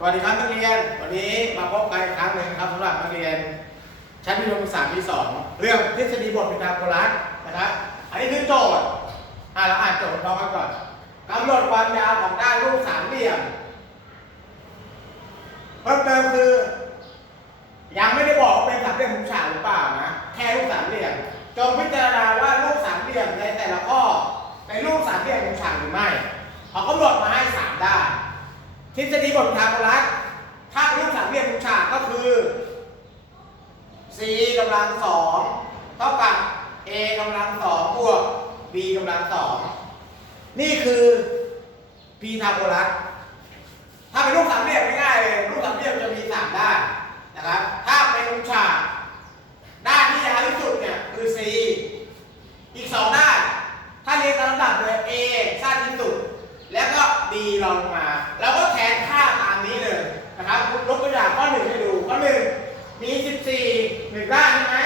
สวัสดีครับนักเรียน วันนี้มาพบกันอีกครั้งหนึ่งครับสำหรับนักเรียน ชั้นมัธยมศึกษาปีสองเรื่องทฤษฎีบทพีทาโกรัสนะครับอันนี้คือโจทย์อ่าเราอ่านโจทย์พร้อมกันก่อนกำหนดความยาวของด้านรูปสามเหลี่ยมเพิ่มเติมคือ ยังไม่ได้บอกว่าเป็นสามเหลี่ยมมุมฉากหรือเปล่านะแค่รูปสามเหลี่ยมจงพิจารณาว่ารูปสามเหลี่ยมในแต่ละข้อเป็นรูปสามเหลี่ยมมุมฉากหรือไม่เขากำหนดมาให้สามด้าน ทฤษฎีบทพีทาโกรัสถ้าเป็นรูปสามเหลี่ยมมุมฉากก็คือ c กำลังสองเท่ากับ a กำลังสองบวก b กำลังสองนี่คือพีทาโกรัสถ้าเป็นรูปสามเหลี่ยมง่ายๆเลยรูปสามเหลี่ยมจะมีสามด้านนะครับ ถ้าเป็นมุมฉากด้านที่ยาวที่สุดเนี่ยคือ c อีกสองด้าน ถ้าเรียงตามลำดับเลย a สั้นที่สุด แล้วก็ b รองลงมา แล้วก็แทนค่าตามนี้เลยนะครับยกตัวอย่างข้อหนึ่งให้ดูข้อหนึ่ง มี 14 หนึ่งด้านใช่ไหม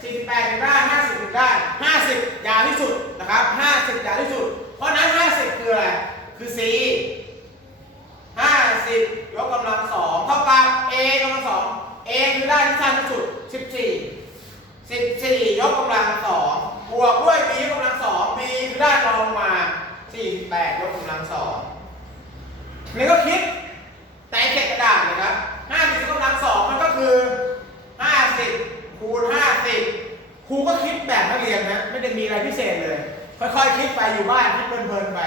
48หนึ่งด้าน50หนึ่งด้าน50ยาวที่สุดนะครับ50ยาวที่สุด เพราะฉะนั้น50คืออะไร คือ C 50ยกกำลังสองเท่ากับ A กำลังสอง A คือด้านที่สั้นที่สุด14 14ยกกำลังสองบวกด้วย B ยกกำลังสอง B คือด้านรองลงมา48ยกกำลังสองนี่ก็คิด แต่เก็บกระดาษนะครับ50กำลังสองมันก็คือ 50 คูณ 50 ครูก็คิดแบบนักเรียนนะไม่ได้มีอะไรพิเศษเลย ค่อยๆ คิดไปอยู่บ้านคิดเพลินๆไป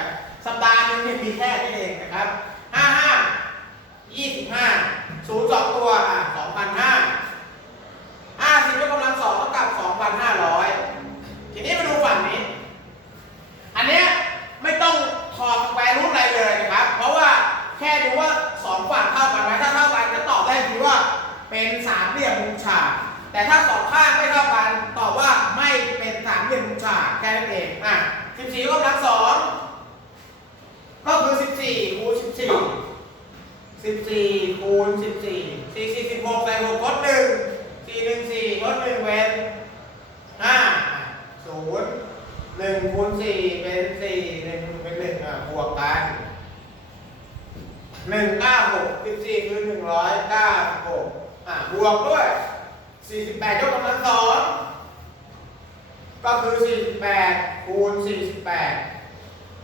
สัปดาห์นึงเนี่ยมีแค่นี้เองนะครับ55 25 0 2ตัวอะ2,500 50ยกกำลังสองเท่ากับ2,500ทีนี้มาดูฝั่งนี้ อันเนี้ยไม่ต้องถอดสแควร์รูทอะไรเลยนะครับ เพราะว่าแค่ดูว่าสองฝั่งเท่ากันไหมถ้าเท่ากันก็ตอบได้คือว่าเป็นสามเหลี่ยมมุมฉาก แต่ถ้าสองข้างไม่เท่ากันตอบว่าไม่เป็นสามเหลี่ยมมุมฉากแค่นั้นเองอะ14กำลังสองก็คือ14คูณ14 14คูณ14 4 4 16ใส่6ลด1 4 1 4ลด1เว้น5 0 1คูณ4เป็น4 1เป็น1อะบวกกัน196 14คือ196อะบวกด้วย 48 ยกกำลังสองก็คือ 48 คูณ 48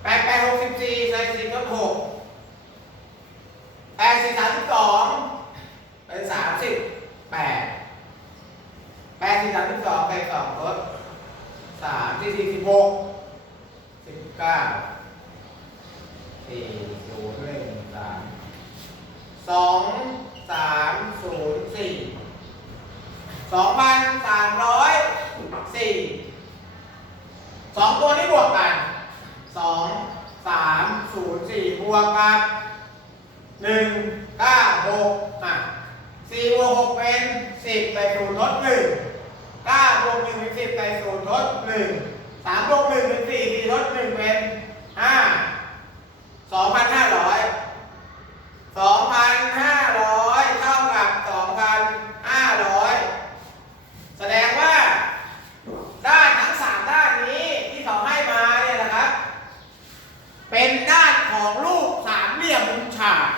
8 8 64ใส่4ลด6 8 4 32เป็น 38 8 4 32ไป2ลด3 4 4 16 19สี่ศูนย์หนึ่งสาม สองพันสามร้อยสี่สองตัวนี้บวกกันสองสามศูนย์สี่บวกกับหนึ่งเก้าหกอะสี่บวกหกเป็นสิบไปศูนย์ทดหนึ่งเก้าบวกหนึ่งเป็นสิบไปศูนย์ทดหนึ่งสามบวกหนึ่งเป็นสี่สี่ทดหนึ่งเป็นห้าสองพันห้าร้อยสองพันห้าร้อยเท่ากับสองพันห้าร้อยแสดงว่า ด้านทั้งสามด้านนี้ที่เขาให้มาเนี่ยนะครับ เป็นด้านของรูปสาม เหลี่ยมมุมฉาก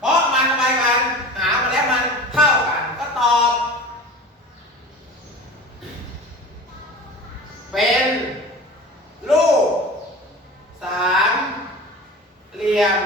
เพราะมันทำไมกันหามาแล้วมันเท่ากัน ก็ตอบ เป็นรูปสามเหลี่ยม